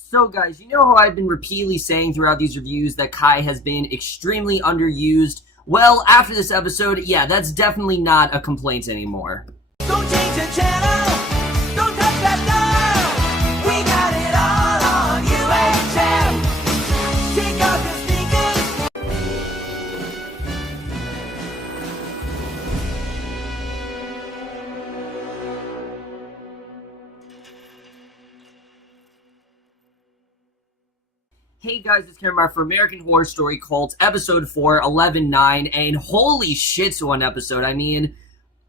So, guys, you know how I've been repeatedly saying throughout these reviews that Kai has been extremely underused? Well, after this episode, yeah, that's definitely not a complaint anymore. Don't change the channel. Don't touch that dial. We got it all on UHF. Take off your sneakers. Hey guys, it's Cameron for American Horror Story Cult, episode 4, 11-9, and holy shit, one episode. I mean,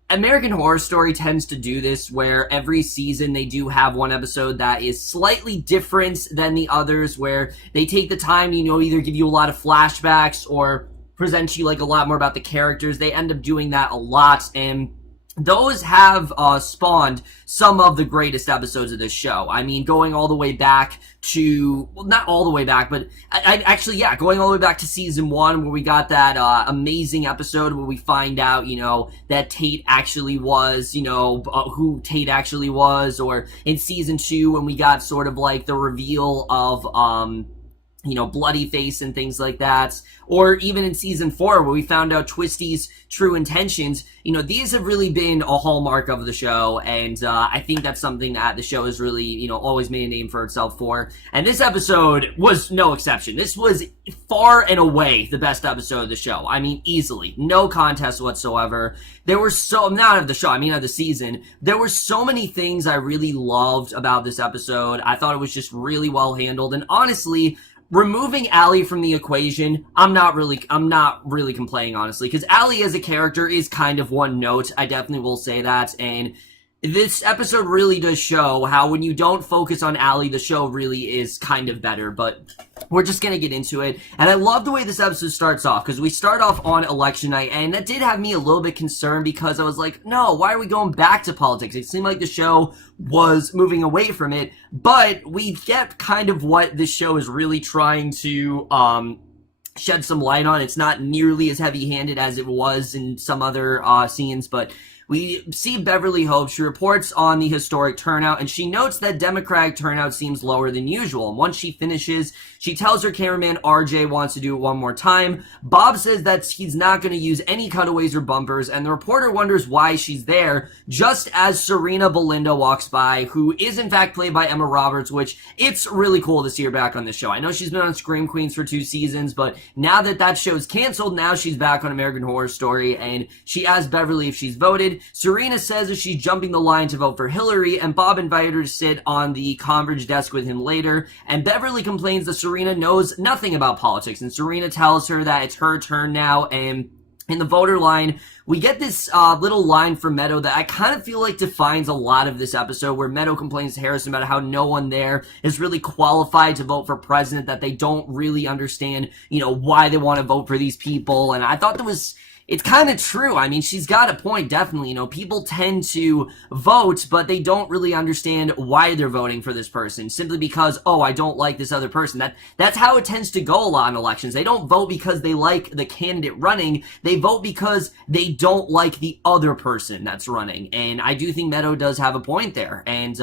American Horror Story tends to do this where every season they do have one episode that is slightly different than the others, where they take the time, either give you a lot of flashbacks or present you like a lot more about the characters. They end up doing that a lot, and those have spawned some of the greatest episodes of this show. I mean, going all the way back to, well, not all the way back, but going all the way back to season 1 where we got that amazing episode where we find out, that Tate actually was, who Tate actually was, or in season 2 when we got sort of like the reveal of, Bloody Face and things like that, or even in season 4 where we found out Twisty's true intentions. These have really been a hallmark of the show, and I think that's something that the show has really, always made a name for itself for, and this episode was no exception. This was far and away the best episode of the show. I mean, easily. No contest whatsoever. There were not of the show, I mean of the season. There were so many things I really loved about this episode. I thought it was just really well handled, and honestly, removing Allie from the equation, I'm not really complaining, honestly, because Allie as a character is kind of one note. I definitely will say that, and this episode really does show how when you don't focus on Allie, the show really is kind of better, but we're just gonna get into it. And I love the way this episode starts off, because we start off on election night, and that did have me a little bit concerned, because I was like, no, why are we going back to politics? It seemed like the show was moving away from it, but we get kind of what this show is really trying to, shed some light on. It's not nearly as heavy-handed as it was in some other, scenes, but we see Beverly Hope. She reports on the historic turnout, and she notes that Democratic turnout seems lower than usual. And once she finishes, she tells her cameraman RJ wants to do it one more time. Bob says that he's not going to use any cutaways or bumpers, and the reporter wonders why she's there, just as Serena Belinda walks by, who is in fact played by Emma Roberts, which it's really cool to see her back on the show. I know she's been on Scream Queens for 2 seasons, but now that show's canceled, now she's back on American Horror Story, and she asks Beverly if she's voted. Serena says that she's jumping the line to vote for Hillary, and Bob invited her to sit on the Converge desk with him later, and Beverly complains that Serena knows nothing about politics, and Serena tells her that it's her turn now, and in the voter line, we get this little line from Meadow that I kind of feel like defines a lot of this episode, where Meadow complains to Harrison about how no one there is really qualified to vote for president, that they don't really understand, why they want to vote for these people, and I thought it's kind of true. I mean, she's got a point, definitely. People tend to vote, but they don't really understand why they're voting for this person, simply because, oh, I don't like this other person. That's how it tends to go a lot in elections. They don't vote because they like the candidate running. They vote because they don't like the other person that's running. And I do think Meadow does have a point there. And,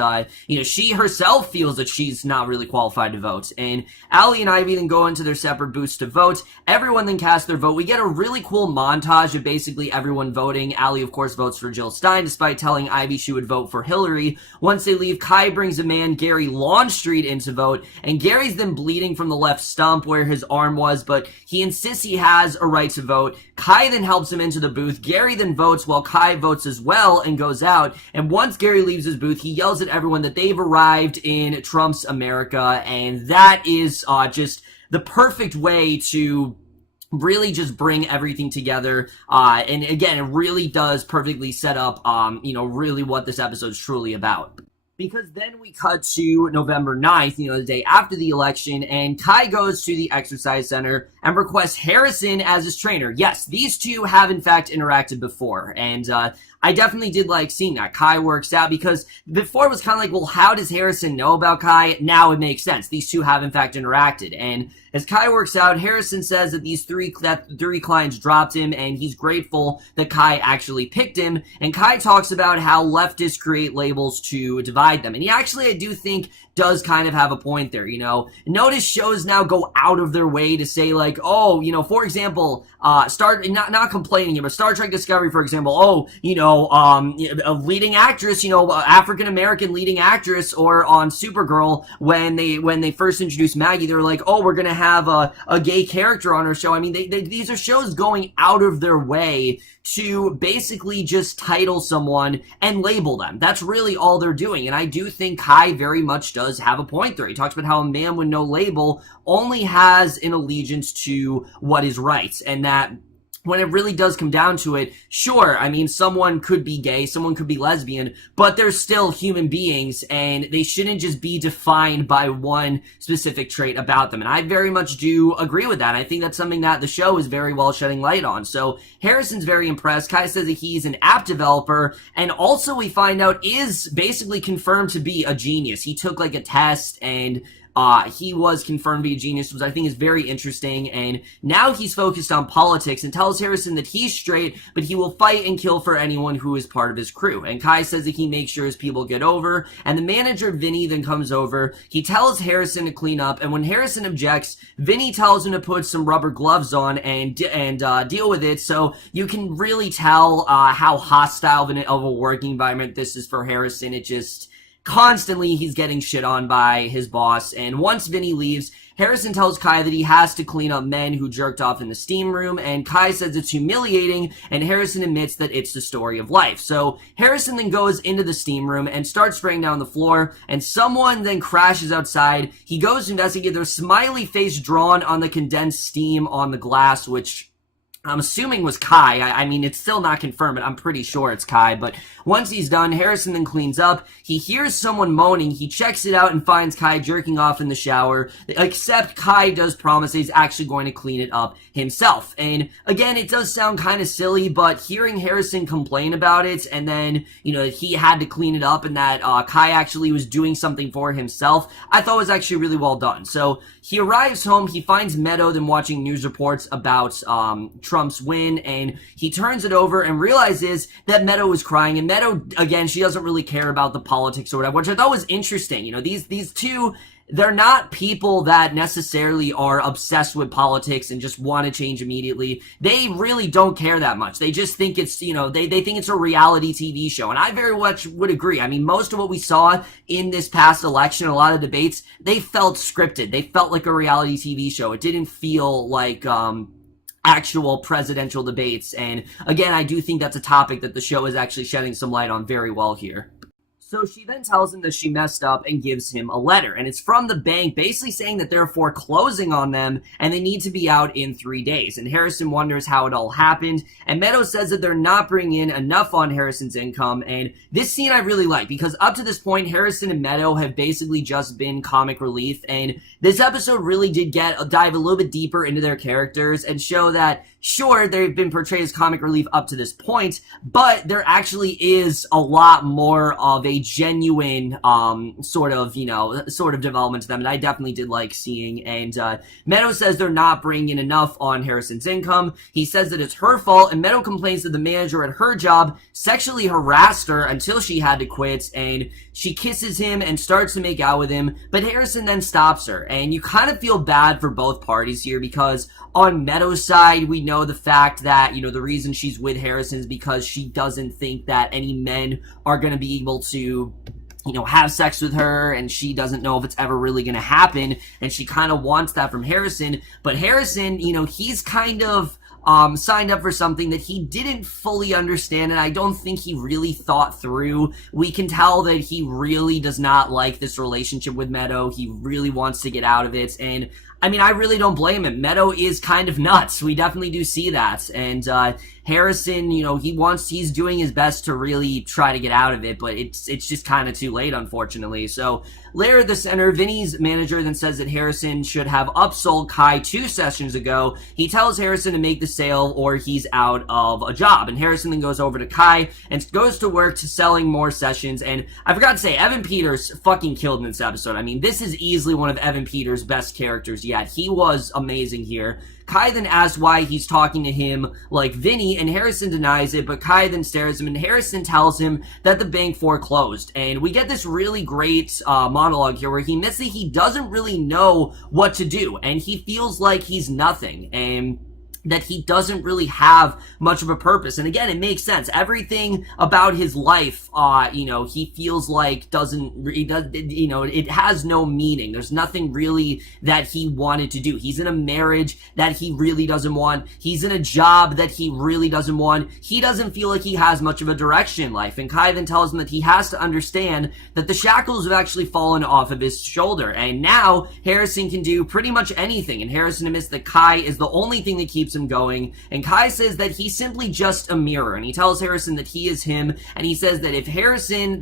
she herself feels that she's not really qualified to vote. And Allie and Ivy then go into their separate booths to vote. Everyone then casts their vote. We get a really cool montage of basically everyone voting. Allie, of course, votes for Jill Stein, despite telling Ivy she would vote for Hillary. Once they leave, Kai brings a man, Gary Longstreet, in to vote, and Gary's then bleeding from the left stump where his arm was, but he insists he has a right to vote. Kai then helps him into the booth. Gary then votes while Kai votes as well and goes out, and once Gary leaves his booth, he yells at everyone that they've arrived in Trump's America, and that is just the perfect way to really just bring everything together, and again, it really does perfectly set up, really what this episode's truly about. Because then we cut to November 9th, the day after the election, and Kai goes to the exercise center and requests Harrison as his trainer. Yes, these two have in fact interacted before, and I definitely did like seeing that. Kai works out, because before it was kind of like, well, how does Harrison know about Kai? Now it makes sense. These two have in fact interacted, and as Kai works out, Harrison says that three clients dropped him, and he's grateful that Kai actually picked him. And Kai talks about how leftists create labels to divide them, and he actually, I do think, does kind of have a point there. Notice shows now go out of their way to say, like, oh, for example, not complaining here, but Star Trek Discovery, for example, a leading actress, African American leading actress, or on Supergirl, when they first introduced Maggie, they were like, oh, we're gonna have a gay character on our show. I mean, these are shows going out of their way to basically just title someone and label them. That's really all they're doing. And I do think Kai very much does have a point there. He talks about how a man with no label only has an allegiance to what is right, and that when it really does come down to it, sure, I mean, someone could be gay, someone could be lesbian, but they're still human beings, and they shouldn't just be defined by one specific trait about them. And I very much do agree with that. I think that's something that the show is very well shedding light on. So Harrison's very impressed. Kai says that he's an app developer, and also we find out is basically confirmed to be a genius. He took like a test, and he was confirmed to be a genius, which I think is very interesting, and now he's focused on politics and tells Harrison that he's straight, but he will fight and kill for anyone who is part of his crew. And Kai says that he makes sure his people get over, and the manager, Vinny, then comes over. He tells Harrison to clean up, and when Harrison objects, Vinny tells him to put some rubber gloves on and deal with it. So you can really tell how hostile of a working environment this is for Harrison. It just constantly he's getting shit on by his boss. And once Vinny leaves, Harrison tells Kai that he has to clean up men who jerked off in the steam room, and Kai says it's humiliating, and Harrison admits that it's the story of life. So Harrison then goes into the steam room and starts spraying down the floor, and someone then crashes outside. He goes to investigate. There's a smiley face drawn on the condensed steam on the glass, which I'm assuming was Kai. I mean, it's still not confirmed, but I'm pretty sure it's Kai. But once he's done, Harrison then cleans up. He hears someone moaning. He checks it out and finds Kai jerking off in the shower, except Kai does promise he's actually going to clean it up himself. And again, it does sound kind of silly, but hearing Harrison complain about it, and then, he had to clean it up, and that Kai actually was doing something for himself, I thought was actually really well done. So he arrives home. He finds Meadow then watching news reports about Trump's win, and he turns it over and realizes that Meadow is crying. And Meadow, again, she doesn't really care about the politics or whatever, which I thought was interesting. These two, they're not people that necessarily are obsessed with politics and just want to change immediately. They really don't care that much. They just think it's, they think it's a reality TV show. And I very much would agree. I mean, most of what we saw in this past election, a lot of debates, they felt scripted. They felt like a reality TV show. It didn't feel like, actual presidential debates. And again, I do think that's a topic that the show is actually shedding some light on very well here. So she then tells him that she messed up and gives him a letter. And it's from the bank basically saying that they're foreclosing on them and they need to be out in 3 days. And Harrison wonders how it all happened. And Meadow says that they're not bringing in enough on Harrison's income. And this scene I really like, because up to this point, Harrison and Meadow have basically just been comic relief. And this episode really did dive a little bit deeper into their characters and show that, sure, they've been portrayed as comic relief up to this point, but there actually is a lot more of a genuine sort of development to them, and I definitely did like seeing. And Meadow says they're not bringing in enough on Harrison's income. He says that it's her fault, and Meadow complains that the manager at her job sexually harassed her until she had to quit, and she kisses him and starts to make out with him, but Harrison then stops her. And you kind of feel bad for both parties here, because on Meadow's side, we know the fact that, the reason she's with Harrison is because she doesn't think that any men are going to be able to, have sex with her, and she doesn't know if it's ever really going to happen, and she kind of wants that from Harrison. But Harrison, he's kind of signed up for something that he didn't fully understand, and I don't think he really thought through. We can tell that he really does not like this relationship with Meadow. He really wants to get out of it, and I mean, I really don't blame him. Meadow is kind of nuts. We definitely do see that. And Harrison, he's doing his best to really try to get out of it, but it's just kind of too late, unfortunately. So later at the center, Vinny's manager then says that Harrison should have upsold Kai 2 sessions ago. He tells Harrison to make the sale or he's out of a job. And Harrison then goes over to Kai and goes to work to selling more sessions. And I forgot to say, Evan Peters fucking killed in this episode. I mean, this is easily one of Evan Peters' best characters yet. He was amazing here. Kai then asks why he's talking to him like Vinny, and Harrison denies it, but Kai then stares him, and Harrison tells him that the bank foreclosed. And we get this really great monologue here where he admits that he doesn't really know what to do, and he feels like he's nothing, and that he doesn't really have much of a purpose. And again, it makes sense. Everything about his life, he feels like it has no meaning. There's nothing really that he wanted to do. He's in a marriage that he really doesn't want. He's in a job that he really doesn't want. He doesn't feel like he has much of a direction in life. And Kai then tells him that he has to understand that the shackles have actually fallen off of his shoulder. And now Harrison can do pretty much anything. And Harrison admits that Kai is the only thing that keeps him going, and Kai says that he's simply just a mirror, and he tells Harrison that he is him, and he says that if Harrison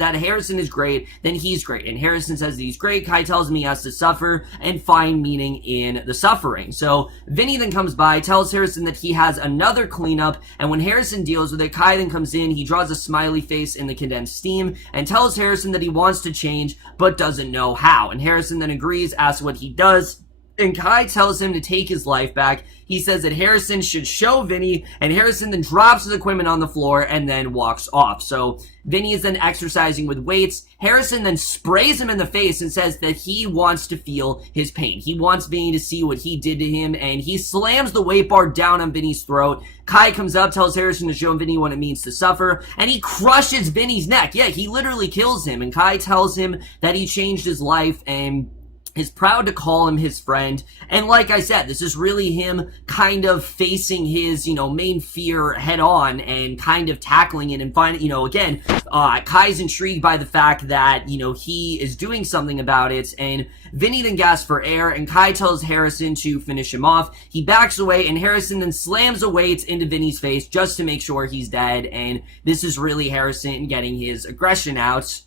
is great, then he's great, and Harrison says that he's great. Kai tells him he has to suffer and find meaning in the suffering. So Vinny then comes by, tells Harrison that he has another cleanup, and when Harrison deals with it, Kai then comes in, he draws a smiley face in the condensed steam, and tells Harrison that he wants to change, but doesn't know how, and Harrison then agrees, asks what he does, and Kai tells him to take his life back. He says that Harrison should show Vinny, and Harrison then drops his equipment on the floor and then walks off. So Vinny is then exercising with weights. Harrison then sprays him in the face and says that he wants to feel his pain. He wants Vinny to see what he did to him, and he slams the weight bar down on Vinny's throat. Kai comes up, tells Harrison to show Vinny what it means to suffer, and he crushes Vinny's neck. Yeah, he literally kills him, and Kai tells him that he changed his life and is proud to call him his friend. And like I said, this is really him kind of facing his, main fear head on and kind of tackling it and finding, again, Kai's intrigued by the fact that, he is doing something about it, and Vinny then gasps for air, and Kai tells Harrison to finish him off. He backs away, and Harrison then slams a weight into Vinny's face just to make sure he's dead, and this is really Harrison getting his aggression out.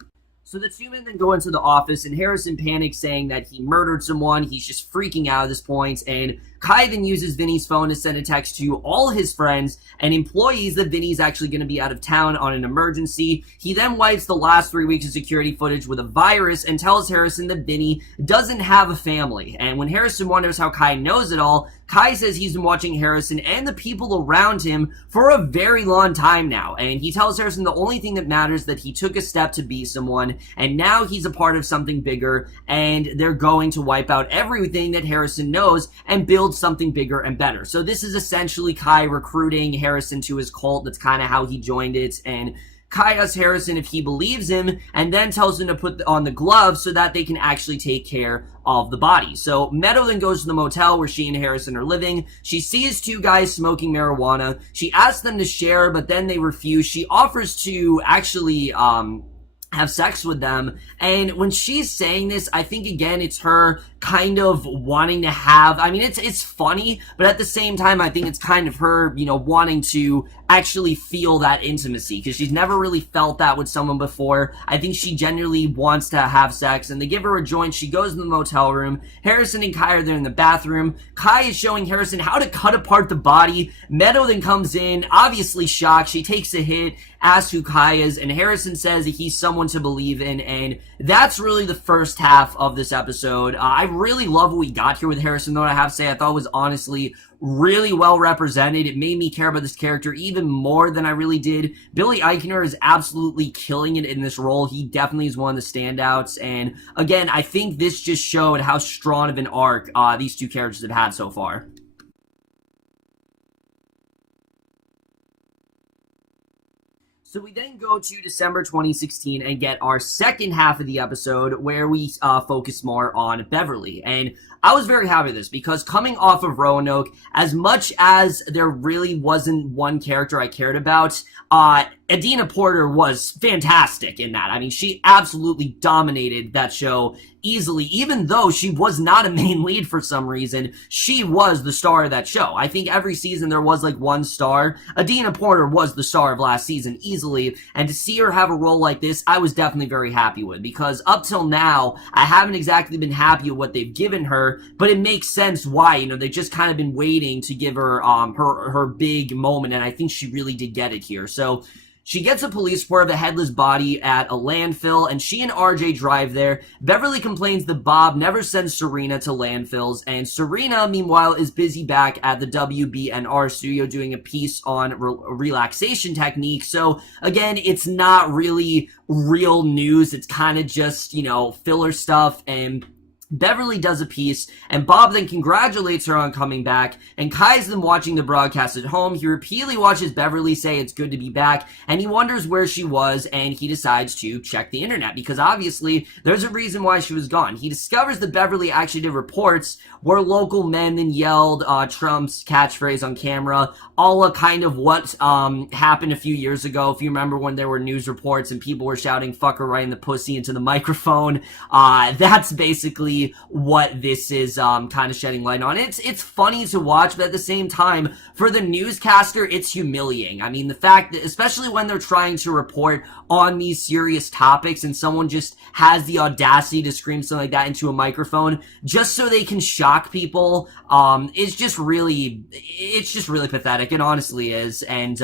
So the two men then go into the office, and Harrison panics, saying that he murdered someone. He's just freaking out at this point, and Kai then uses Vinny's phone to send a text to all his friends and employees that Vinny's actually going to be out of town on an emergency. He then wipes the last 3 weeks of security footage with a virus and tells Harrison that Vinny doesn't have a family. And when Harrison wonders how Kai knows it all, Kai says he's been watching Harrison and the people around him for a very long time now. And he tells Harrison the only thing that matters is that he took a step to be someone, and now he's a part of something bigger, and they're going to wipe out everything that Harrison knows and build something bigger and better. So this is essentially Kai recruiting Harrison to his cult. That's kind of how he joined it. And Kai asks Harrison if he believes him, and then tells him to put on the gloves so that they can actually take care of the body. So Meadow then goes to the motel where she and Harrison are living. She sees two guys smoking marijuana. She asks them to share, but then they refuse. She offers to actually have sex with them, and when she's saying this, I think again it's her kind of wanting to have, it's funny, but at the same time I think it's kind of her, wanting to actually feel that intimacy, because she's never really felt that with someone before. I think she genuinely wants to have sex, and they give her a joint. She goes in the motel room. Harrison and Kai are there in the bathroom. Kai is showing Harrison how to cut apart the body. Meadow then comes in, obviously shocked. She takes a hit, asks who Kai is, and Harrison says that he's someone to believe in, and that's really the first half of this episode. I really love what we got here with Harrison, though. I have to say, I thought it was honestly really well represented. It made me care about this character even more than I really did. Billie Eichner is absolutely killing it in this role. He definitely is one of the standouts, and again, I think this just showed how strong of an arc these two characters have had so far. So we then go to December 2016 and get our second half of the episode where we focus more on Beverly. And I was very happy with this because coming off of Roanoke, as much as there really wasn't one character I cared about, Adina Porter was fantastic in that. I mean, she absolutely dominated that show easily. Even though she was not a main lead for some reason, she was the star of that show. I think every season there was like one star. Adina Porter was the star of last season easily, and to see her have a role like this, I was definitely very happy with, because up till now, I haven't exactly been happy with what they've given her, but it makes sense why. They just kind of been waiting to give her her big moment, and I think she really did get it here. So she gets a police report of a headless body at a landfill, and she and RJ drive there. Beverly complains that Bob never sends Serena to landfills, and Serena, meanwhile, is busy back at the WBNR studio doing a piece on relaxation techniques. So, again, it's not really real news. It's kind of just, filler stuff, and Beverly does a piece, and Bob then congratulates her on coming back, and Kai's then watching the broadcast at home. He repeatedly watches Beverly say it's good to be back, and he wonders where she was, and he decides to check the internet, because obviously there's a reason why she was gone. He discovers that Beverly actually did reports where local men then yelled Trump's catchphrase on camera, a la kind of what happened a few years ago, if you remember when there were news reports and people were shouting "fuck her right in the pussy" into the microphone. That's basically what this is kind of shedding light on. It's funny to watch, but at the same time, for the newscaster, it's humiliating. I mean, the fact that, especially when they're trying to report on these serious topics and someone just has the audacity to scream something like that into a microphone just so they can shock people, it's just really pathetic. It honestly is. And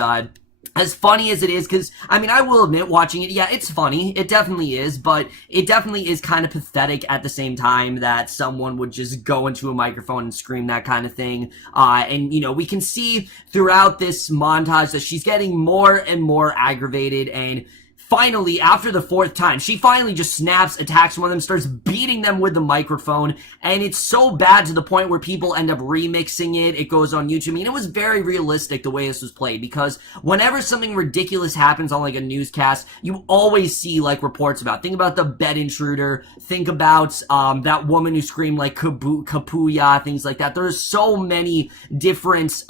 as funny as it is, because, I mean, I will admit, watching it, yeah, it's funny. It definitely is, but it definitely is kind of pathetic at the same time that someone would just go into a microphone and scream that kind of thing. And, we can see throughout this montage that she's getting more and more aggravated, and finally, after the fourth time, she finally just snaps, attacks one of them, starts beating them with the microphone, and it's so bad to the point where people end up remixing it. It goes on YouTube. I mean, it was very realistic the way this was played, because whenever something ridiculous happens on like a newscast, you always see like reports about. Think about the bed intruder. Think about that woman who screamed like Kapuya, things like that. There's so many different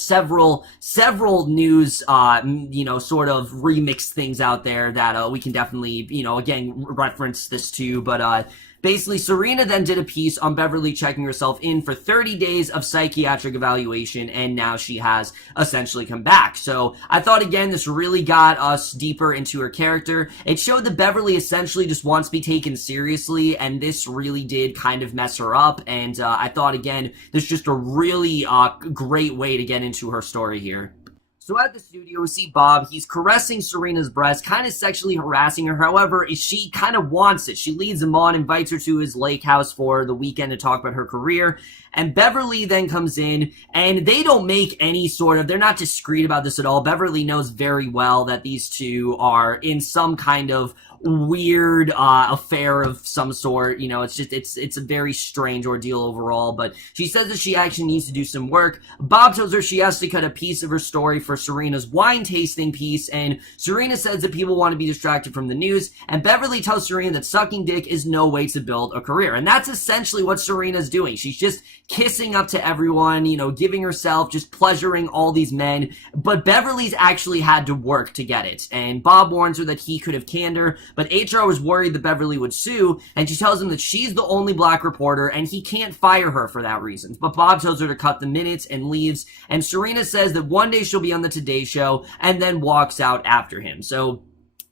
several news, sort of remix things out there that, we can definitely, again, reference this to, but, basically, Serena then did a piece on Beverly checking herself in for 30 days of psychiatric evaluation, and now she has essentially come back. So I thought, again, this really got us deeper into her character. It showed that Beverly essentially just wants to be taken seriously, and this really did kind of mess her up. And I thought, again, this is just a really great way to get into her story here. So at the studio, we see Bob. He's caressing Serena's breast, kind of sexually harassing her. However, she kind of wants it. She leads him on, invites her to his lake house for the weekend to talk about her career. And Beverly then comes in, and they don't make any sort of, they're not discreet about this at all. Beverly knows very well that these two are in some kind of weird affair of some sort. It's a very strange ordeal overall, but she says that she actually needs to do some work. Bob tells her she has to cut a piece of her story for Serena's wine tasting piece, and Serena says that people want to be distracted from the news, and Beverly tells Serena that sucking dick is no way to build a career, and that's essentially what Serena's doing. She's just kissing up to everyone, giving herself, just pleasuring all these men, but Beverly's actually had to work to get it, and Bob warns her that he could have canned her, but HR was worried that Beverly would sue, and she tells him that she's the only black reporter, and he can't fire her for that reason. But Bob tells her to cut the minutes and leaves, and Serena says that one day she'll be on the Today Show, and then walks out after him. So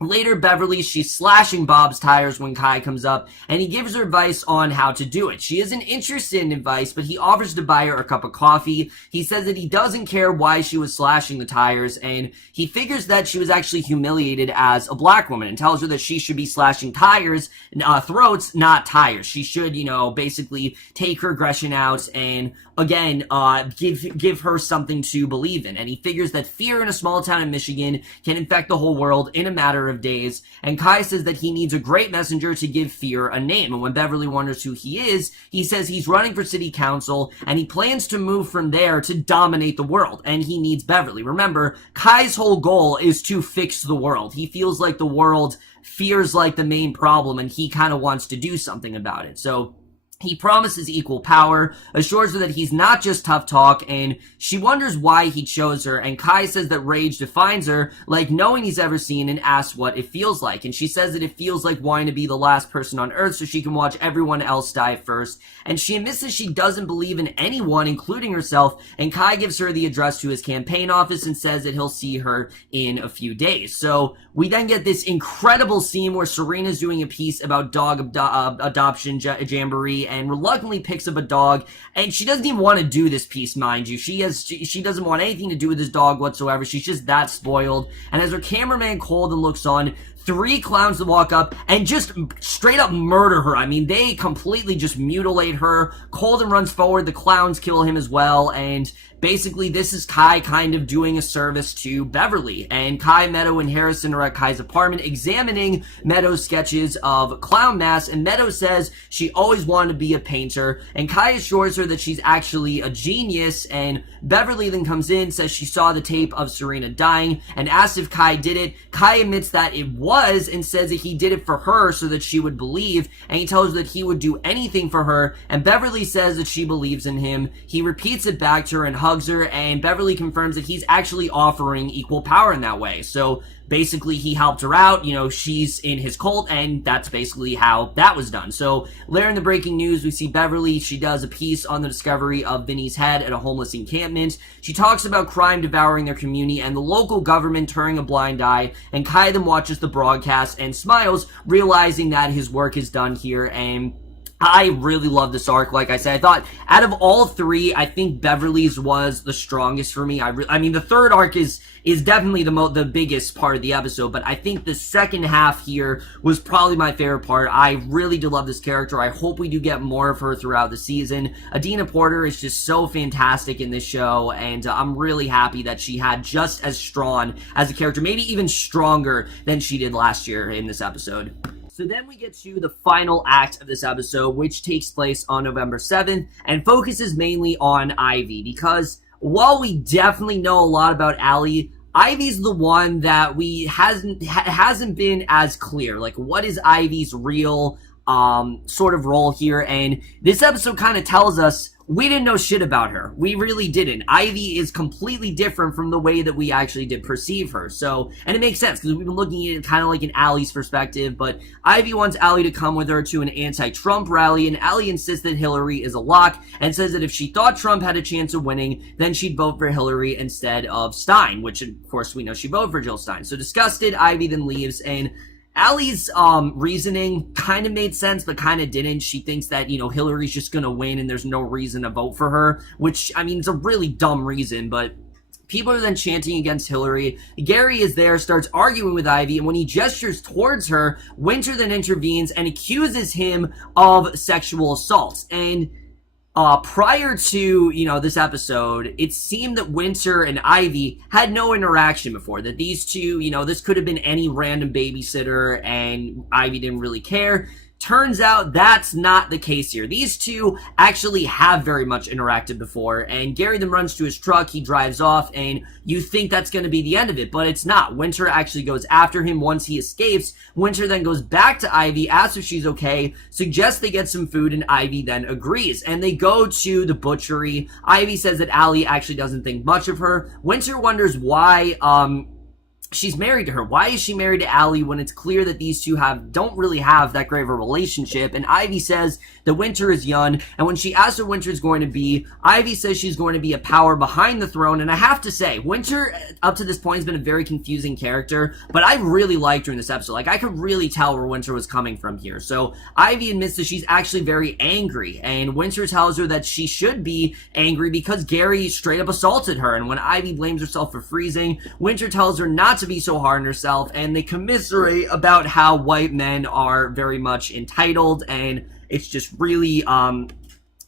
later, Beverly, she's slashing Bob's tires when Kai comes up, and he gives her advice on how to do it. She isn't interested in advice, but he offers to buy her a cup of coffee. He says that he doesn't care why she was slashing the tires, and he figures that she was actually humiliated as a black woman, and tells her that she should be slashing tires, throats, not tires. She should, basically take her aggression out and, again, give her something to believe in. And he figures that fear in a small town in Michigan can infect the whole world in a matter of days, and Kai says that he needs a great messenger to give fear a name. And when Beverly wonders who he is, he says he's running for city council, and he plans to move from there to dominate the world, and he needs Beverly. Remember, Kai's whole goal is to fix the world. He feels like the world fears like the main problem, and he kind of wants to do something about it. So He promises equal power, assures her that he's not just tough talk, and she wonders why he chose her, and Kai says that rage defines her like no one he's ever seen, and asks what it feels like. And she says that it feels like wanting to be the last person on Earth so she can watch everyone else die first. And she admits that she doesn't believe in anyone, including herself, and Kai gives her the address to his campaign office and says that he'll see her in a few days. So we then get this incredible scene where Serena's doing a piece about dog adoption jamboree, and reluctantly picks up a dog, and she doesn't even want to do this piece, mind you. She doesn't want anything to do with this dog whatsoever. She's just that spoiled. And as her cameraman Colden looks on, 3 clowns walk up and just straight up murder her. I mean, they completely just mutilate her. Colden runs forward, the clowns kill him as well, and basically this is Kai kind of doing a service to Beverly. And Kai, Meadow, and Harrison are at Kai's apartment examining Meadow's sketches of clown masks, and Meadow says she always wanted to be a painter, and Kai assures her that she's actually a genius. And Beverly then comes in, says she saw the tape of Serena dying, and asks if Kai did it. Kai admits that it was, and says that he did it for her so that she would believe, and he tells her that he would do anything for her, and Beverly says that she believes in him. He repeats it back to her and hugs her, and Beverly confirms that he's actually offering equal power in that way. So basically he helped her out, she's in his cult, and that's basically how that was done. So later in the breaking news, we see Beverly. She does a piece on the discovery of Vinny's head at a homeless encampment. She talks about crime devouring their community and the local government turning a blind eye, and Kai then watches the broadcast and smiles, realizing that his work is done here. And I really love this arc. Like I said, I thought out of all 3, I think Beverly's was the strongest for me. I mean, the third arc is definitely the biggest part of the episode, but I think the second half here was probably my favorite part. I really do love this character. I hope we do get more of her throughout the season. Adina Porter is just so fantastic in this show, and I'm really happy that she had just as strong as a character, maybe even stronger than she did last year in this episode. So then we get to the final act of this episode, which takes place on November 7th and focuses mainly on Ivy, because while we definitely know a lot about Allie, Ivy's the one that hasn't been as clear. Like, what is Ivy's real sort of role here? And this episode kind of tells us we didn't know shit about her. We really didn't. Ivy is completely different from the way that we actually did perceive her. So, and it makes sense because we've been looking at it kind of like in Allie's perspective, but Ivy wants Allie to come with her to an anti-Trump rally, and Allie insists that Hillary is a lock and says that if she thought Trump had a chance of winning, then she'd vote for Hillary instead of Stein, which of course we know she voted for Jill Stein. So disgusted, Ivy then leaves, and Allie's reasoning kind of made sense, but kind of didn't. She thinks that, Hillary's just going to win and there's no reason to vote for her, which, I mean, it's a really dumb reason, but people are then chanting against Hillary. Gary is there, starts arguing with Ivy, and when he gestures towards her, Winter then intervenes and accuses him of sexual assault. And prior to, this episode, it seemed that Winter and Ivy had no interaction before, that these two, this could have been any random babysitter and Ivy didn't really care. Turns out that's not the case here. These two actually have very much interacted before, and Gary then runs to his truck, he drives off, and you think that's going to be the end of it, but it's not. Winter actually goes after him once he escapes. Winter then goes back to Ivy, asks if she's okay, suggests they get some food, and Ivy then agrees, and they go to the butchery. Ivy says that Allie actually doesn't think much of her. Winter wonders why, she's married to her. Why is she married to Allie when it's clear that these two don't really have that great of a relationship? And Ivy says that Winter is young, and when she asks what Winter is going to be, Ivy says she's going to be a power behind the throne. And I have to say, Winter, up to this point, has been a very confusing character, but I really liked her in this episode. Like, I could really tell where Winter was coming from here. So Ivy admits that she's actually very angry, and Winter tells her that she should be angry because Gary straight up assaulted her. And when Ivy blames herself for freezing, Winter tells her not to be so hard on herself, and they commiserate about how white men are very much entitled, and it's just really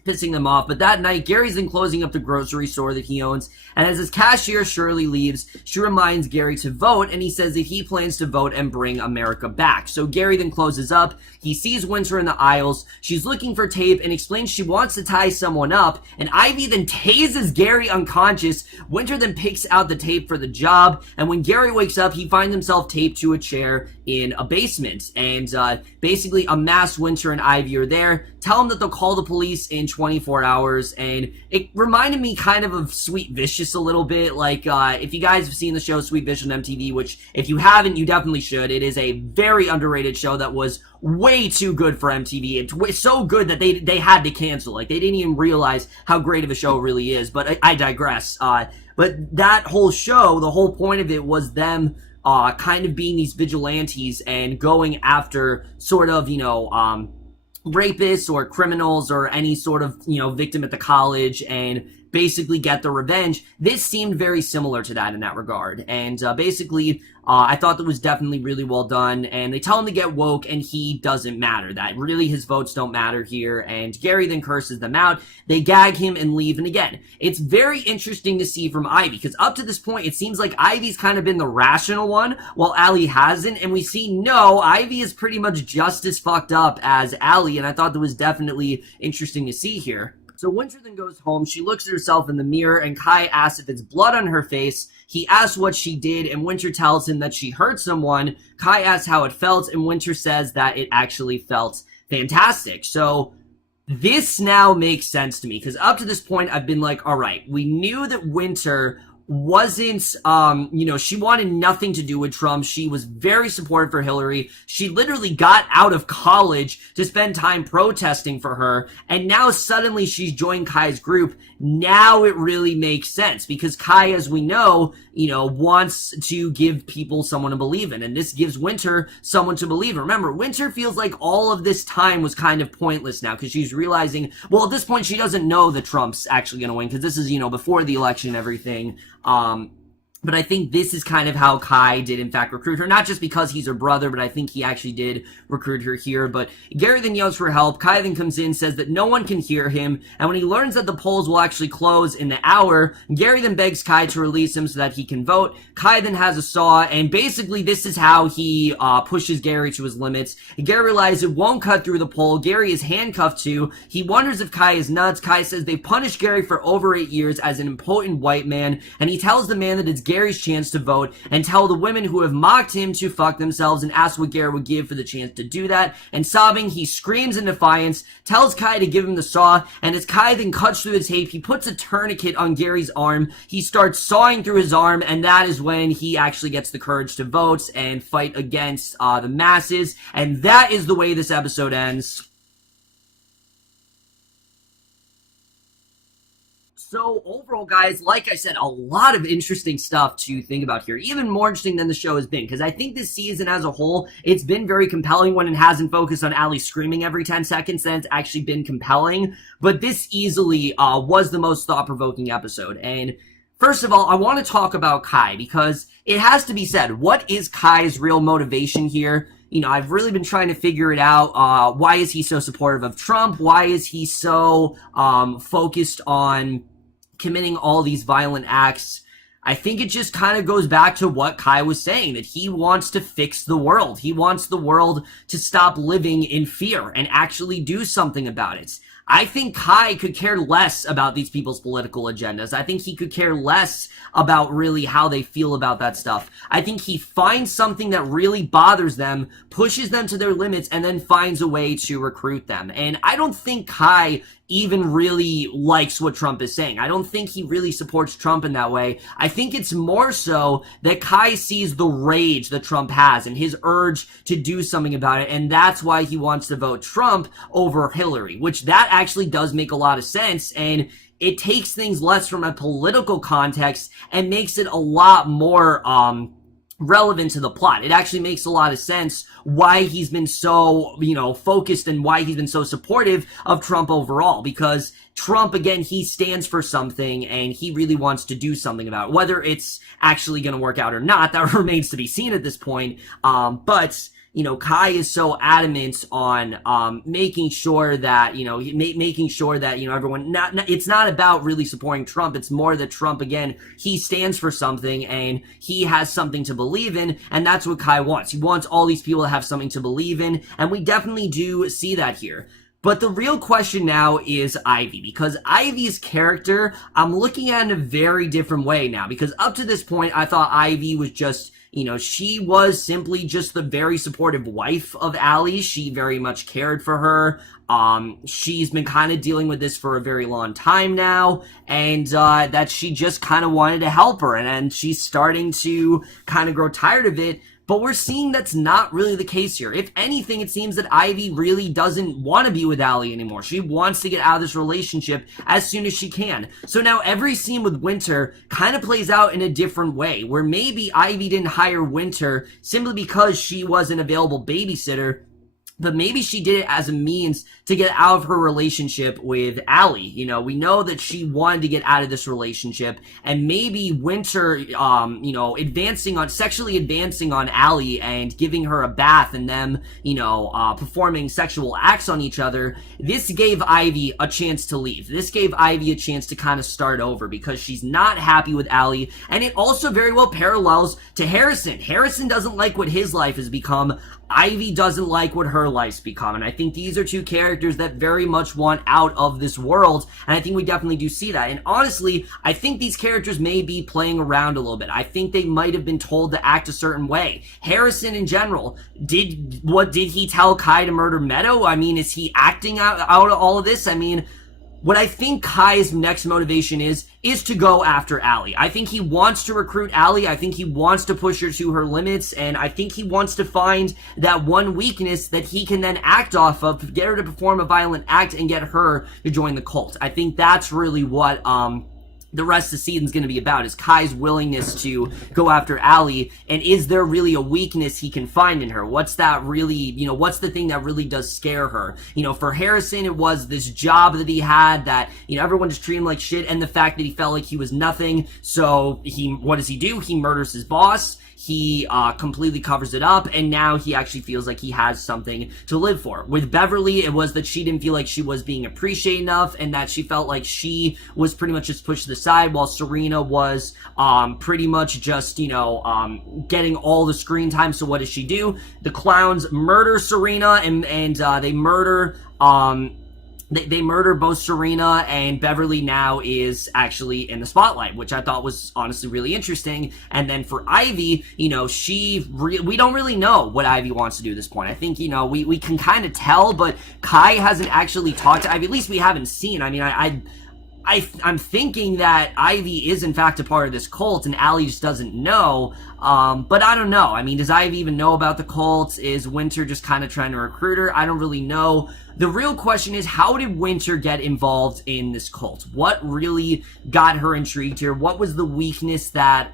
pissing them off. But that night, Gary's then closing up the grocery store that he owns, and as his cashier Shirley leaves, she reminds Gary to vote, and he says that he plans to vote and bring America back. So Gary then closes up. He sees Winter in the aisles. She's looking for tape and explains she wants to tie someone up, and Ivy then tases Gary unconscious. Winter then picks out the tape for the job, and when Gary wakes up, he finds himself taped to a chair in a basement, and basically a masked Winter and Ivy are there. tell him that they'll call the police in 24 hours, and it reminded me kind of Sweet Vicious a little bit. Like, if you guys have seen the show Sweet Vicious on MTV, which if you haven't, you definitely should. It is a very underrated show that was way too good for MTV. It's so good that they had to cancel. Like, they didn't even realize how great of a show it really is, but I digress. But that whole show, the whole point of it was them kind of being these vigilantes and going after sort of, rapists or criminals or any sort of, victim at the college and basically get the revenge. This seemed very similar to that in that regard. And basically, I thought that was definitely really well done. And they tell him to get woke, and he doesn't matter. That really his votes don't matter here. And Gary then curses them out. They gag him and leave. And again, it's very interesting to see from Ivy, because up to this point, it seems like Ivy's kind of been the rational one, while Allie hasn't. And we see, no, Ivy is pretty much just as fucked up as Allie. And I thought that was definitely interesting to see here. So Winter then goes home, she looks at herself in the mirror, and Kai asks if it's blood on her face. He asks what she did, and Winter tells him that she hurt someone. Kai asks how it felt, and Winter says that it actually felt fantastic. So this now makes sense to me, because up to this point, I've been like, alright, we knew that Winter wasn't, she wanted nothing to do with Trump. She was very supportive for Hillary. She literally got out of college to spend time protesting for her, and now suddenly she's joined Kai's group. Now it really makes sense, because Kai, as we know, wants to give people someone to believe in, and this gives Winter someone to believe in. Remember, Winter feels like all of this time was kind of pointless now, because she's realizing, well, at this point, she doesn't know that Trump's actually going to win, because this is, before the election and everything. But I think this is kind of how Kai did, in fact, recruit her. Not just because he's her brother, but I think he actually did recruit her here. But Gary then yells for help. Kai then comes in, says that no one can hear him. And when he learns that the polls will actually close in the hour, Gary then begs Kai to release him so that he can vote. Kai then has a saw, and basically this is how he pushes Gary to his limits. Gary realizes it won't cut through the poll. Gary is handcuffed too. He wonders if Kai is nuts. Kai says they punished Gary for over 8 years as an impotent white man, and he tells the man that it's Gary's chance to vote, and tell the women who have mocked him to fuck themselves, and asks what Gary would give for the chance to do that. And sobbing, he screams in defiance, tells Kai to give him the saw, and as Kai then cuts through the tape, he puts a tourniquet on Gary's arm. He starts sawing through his arm, and that is when he actually gets the courage to vote and fight against the masses. And that is the way this episode ends. So overall, guys, like I said, a lot of interesting stuff to think about here. Even more interesting than the show has been, because I think this season as a whole, it's been very compelling when it hasn't focused on Allie screaming every 10 seconds, then it's actually been compelling. But this easily was the most thought-provoking episode. And first of all, I want to talk about Kai, because it has to be said, what is Kai's real motivation here? I've really been trying to figure it out. Why is he so supportive of Trump? Why is he so focused on committing all these violent acts? I think it just kind of goes back to what Kai was saying, that he wants to fix the world. He wants the world to stop living in fear and actually do something about it. I think Kai could care less about these people's political agendas. I think he could care less about really how they feel about that stuff. I think he finds something that really bothers them, pushes them to their limits, and then finds a way to recruit them. And I don't think Kai even really likes what Trump is saying. I don't think he really supports Trump in that way. I think it's more so that Kai sees the rage that Trump has and his urge to do something about it, and that's why he wants to vote Trump over Hillary, which that actually does make a lot of sense, and it takes things less from a political context and makes it a lot more relevant to the plot. It actually makes a lot of sense why he's been so, focused and why he's been so supportive of Trump overall, because Trump, again, he stands for something and he really wants to do something about it. Whether it's actually going to work out or not, that remains to be seen at this point. But Kai is so adamant on making sure that, everyone, it's not about really supporting Trump. It's more that Trump, again, he stands for something and he has something to believe in, and that's what Kai wants. He wants all these people to have something to believe in, and we definitely do see that here. But the real question now is Ivy, because Ivy's character, I'm looking at in a very different way now, because up to this point, I thought Ivy was just she was simply just the very supportive wife of Allie. She very much cared for her. She's been kind of dealing with this for a very long time now, and that she just kind of wanted to help her, and she's starting to kind of grow tired of it. But we're seeing that's not really the case here. If anything, it seems that Ivy really doesn't want to be with Allie anymore. She wants to get out of this relationship as soon as she can. So now every scene with Winter kind of plays out in a different way, where maybe Ivy didn't hire Winter simply because she was an available babysitter, but maybe she did it as a means to get out of her relationship with Allie. We know that she wanted to get out of this relationship, and maybe Winter, sexually advancing on Allie and giving her a bath and them, performing sexual acts on each other, this gave Ivy a chance to leave. This gave Ivy a chance to kind of start over because she's not happy with Allie, and it also very well parallels to Harrison. Harrison doesn't like what his life has become. Ivy doesn't like what her life's become, and I think these are two characters that very much want out of this world, and I think we definitely do see that. And honestly, I think these characters may be playing around a little bit. I think they might have been told to act a certain way. Harrison in general, did he tell Kai to murder Meadow? Is he acting out of all of this? What I think Kai's next motivation is to go after Allie. I think he wants to recruit Allie. I think he wants to push her to her limits, and I think he wants to find that one weakness that he can then act off of, get her to perform a violent act, and get her to join the cult. I think that's really what the rest of the season's going to be about, is Kai's willingness to go after Allie, and is there really a weakness he can find in her? What's that really, what's the thing that really does scare her? For Harrison, it was this job that he had that, everyone just treated him like shit, and the fact that he felt like he was nothing, so what does he do? He murders his boss. He completely covers it up, and now he actually feels like he has something to live for. With Beverly, it was that she didn't feel like she was being appreciated enough, and that she felt like she was pretty much just pushed to the side, while Serena was pretty much just, getting all the screen time. So what does she do? The clowns murder Serena, and they murder... They murder both Serena, and Beverly now is actually in the spotlight, which I thought was honestly really interesting. And then for Ivy, we don't really know what Ivy wants to do at this point. I think, we can kind of tell, but Kai hasn't actually talked to Ivy. At least we haven't seen. I'm thinking that Ivy is in fact a part of this cult, and Allie just doesn't know. But I don't know. Does Ivy even know about the cult? Is Winter just kind of trying to recruit her? I don't really know. The real question is, how did Winter get involved in this cult? What really got her intrigued here? What was the weakness that,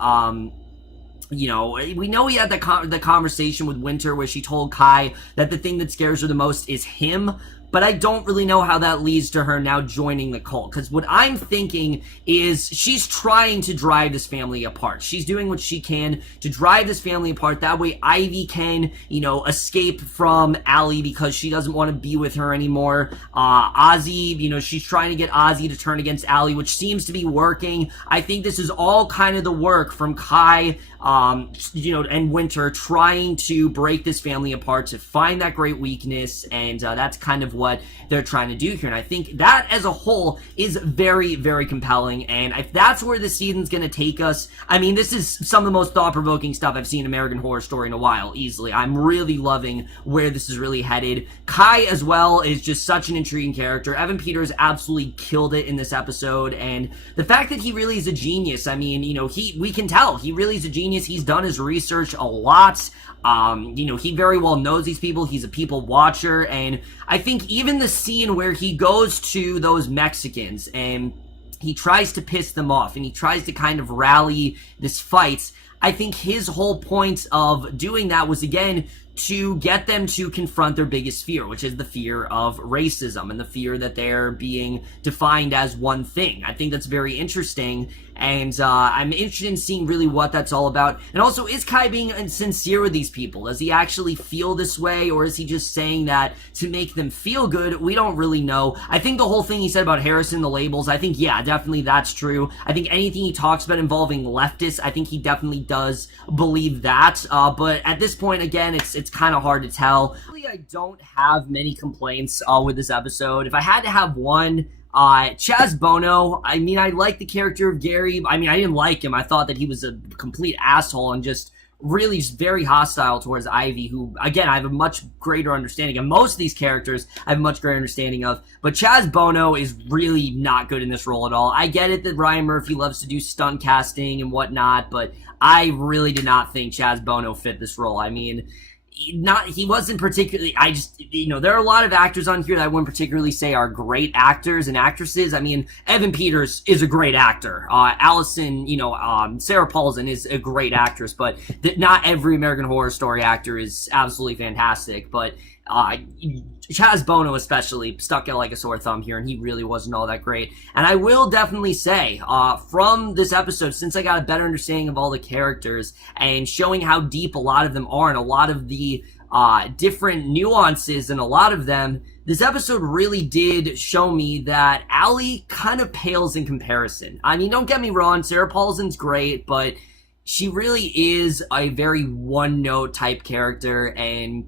we know he had the conversation with Winter where she told Kai that the thing that scares her the most is him. But I don't really know how that leads to her now joining the cult. Because what I'm thinking is she's trying to drive this family apart. She's doing what she can to drive this family apart. That way Ivy can, escape from Allie because she doesn't want to be with her anymore. Ozzy, she's trying to get Ozzy to turn against Allie, which seems to be working. I think this is all kind of the work from Kai, and Winter trying to break this family apart to find that great weakness, and that's kind of what they're trying to do here. And I think that as a whole is very, very compelling, and if that's where the season's going to take us, this is some of the most thought-provoking stuff I've seen in American Horror Story in a while, easily. I'm really loving where this is really headed. Kai as well is just such an intriguing character. Evan Peters absolutely killed it in this episode, and the fact that he really is a genius, we can tell he really is a genius. He's done his research a lot. He very well knows these people. He's a people watcher, and I think even the scene where he goes to those Mexicans and he tries to piss them off and he tries to kind of rally this fight, I think his whole point of doing that was, again, to get them to confront their biggest fear, which is the fear of racism and the fear that they're being defined as one thing. I think that's very interesting, and I'm interested in seeing really what that's all about. And also, is Kai being sincere with these people? Does he actually feel this way, or is he just saying that to make them feel good? We don't really know. I think the whole thing he said about Harrison, the labels, I think, yeah, definitely that's true. I think anything he talks about involving leftists, I think he definitely does believe that. But at this point, again, it's kind of hard to tell. Really, I don't have many complaints with this episode. If I had to have one, Chaz Bono, I like the character of Gary. I didn't like him. I thought that he was a complete asshole and just really just very hostile towards Ivy, who, again, I have a much greater understanding of. Most of these characters I have a much greater understanding of, but Chaz Bono is really not good in this role at all. I get it that Ryan Murphy loves to do stunt casting and whatnot, but I really did not think Chaz Bono fit this role. I mean, he wasn't particularly, there are a lot of actors on here that I wouldn't particularly say are great actors and actresses. I mean, Evan Peters is a great actor. Allison, Sarah Paulson is a great actress, but not every American Horror Story actor is absolutely fantastic. But Chaz Bono especially stuck out like a sore thumb here, and he really wasn't all that great. And I will definitely say, from this episode, since I got a better understanding of all the characters and showing how deep a lot of them are and a lot of the different nuances in a lot of them, this episode really did show me that Allie kind of pales in comparison. I mean, don't get me wrong, Sarah Paulson's great, but she really is a very one-note type character, and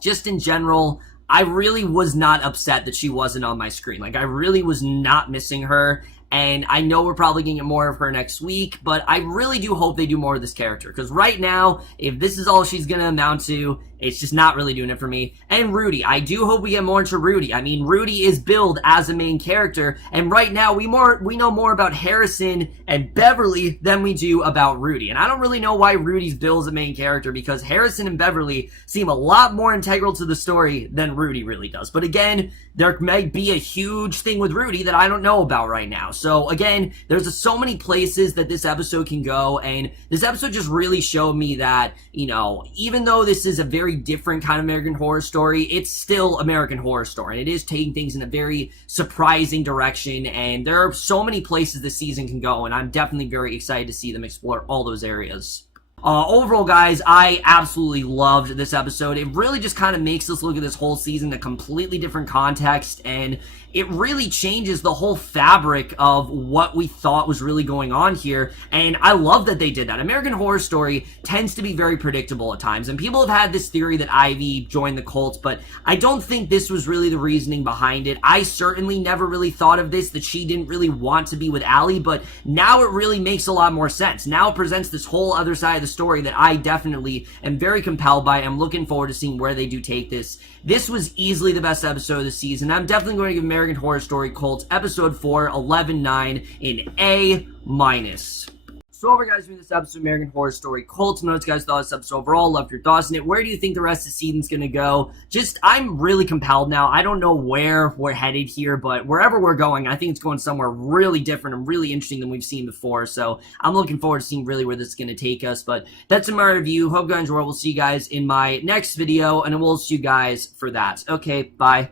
just in general, I really was not upset that she wasn't on my screen. Like, I really was not missing her, and I know we're probably going to get more of her next week, but I really do hope they do more of this character, because right now, if this is all she's going to amount to, it's just not really doing it for me. And Rudy, I do hope we get more into Rudy. I mean, Rudy is billed as a main character, and right now we know more about Harrison and Beverly than we do about Rudy. And I don't really know why Rudy's billed as a main character, because Harrison and Beverly seem a lot more integral to the story than Rudy really does. But again, there might be a huge thing with Rudy that I don't know about right now. So again, there's so many places that this episode can go, and this episode just really showed me that, even though this is a very different kind of American Horror Story, it's still American Horror Story, and it is taking things in a very surprising direction, and there are so many places this season can go, and I'm definitely very excited to see them explore all those areas. Overall, guys, I absolutely loved this episode. It really just kind of makes us look at this whole season in a completely different context, and it really changes the whole fabric of what we thought was really going on here, and I love that they did that. American Horror Story tends to be very predictable at times, and people have had this theory that Ivy joined the cult, but I don't think this was really the reasoning behind it. I certainly never really thought of this, that she didn't really want to be with Allie, but now it really makes a lot more sense. Now it presents this whole other side of the story that I definitely am very compelled by. I'm looking forward to seeing where they do take this. This was easily the best episode of the season. I'm definitely going to give American Horror Story Cult Episode 4, 11-9 an A-. So overall, guys, for this episode of American Horror Story Cult, notes, guys, thought this episode overall, loved your thoughts on it. Where do you think the rest of the season's going to go? I'm really compelled now. I don't know where we're headed here, but wherever we're going, I think it's going somewhere really different and really interesting than we've seen before. So I'm looking forward to seeing really where this is going to take us. But that's my review. Hope you guys enjoy. We'll see you guys in my next video, and I will see you guys for that. Okay, bye.